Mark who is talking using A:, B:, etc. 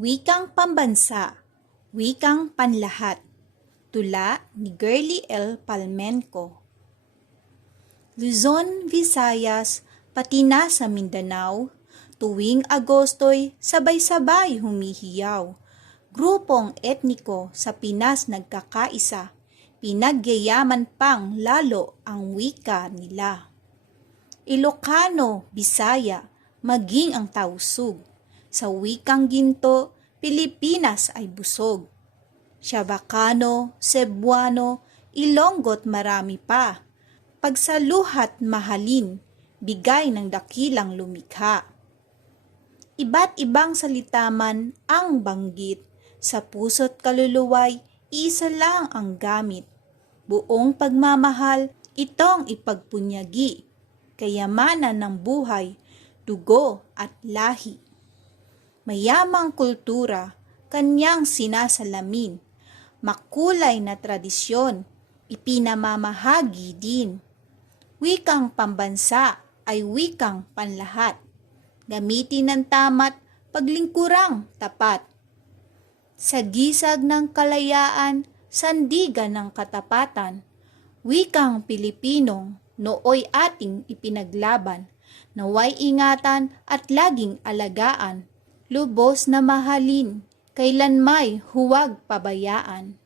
A: Wikang Pambansa, Wikang Panlahat, tula ni Girlie L. Palmenco. Luzon, Visayas, pati na sa Mindanao, tuwing Agosto'y sabay-sabay humihiyaw. Grupong etniko sa Pinas nagkakaisa, pinagyayaman pang lalo ang wika nila. Ilocano, Bisaya, maging ang tausug. Sa wikang ginto, Pilipinas ay busog. Shabakano, Cebuano, Ilonggot marami pa. Pagsaluhat mahalin, bigay ng dakilang lumikha. Iba't ibang salita man ang banggit, sa puso't kaluluway, isa lang ang gamit. Buong pagmamahal, itong ipagpunyagi, kayamanan ng buhay, dugo at lahi. Mayamang kultura, kanyang sinasalamin, makulay na tradisyon, ipinamamahagi din. Wikang pambansa ay wikang panlahat. Gamitin ng tama't paglingkurang tapat. Sa gisag ng kalayaan, sandigan ng katapatan, wikang Pilipinong nooy ating ipinaglaban, naway ingatan at laging alagaan, lubos na mahalin, kailan may huwag pabayaan.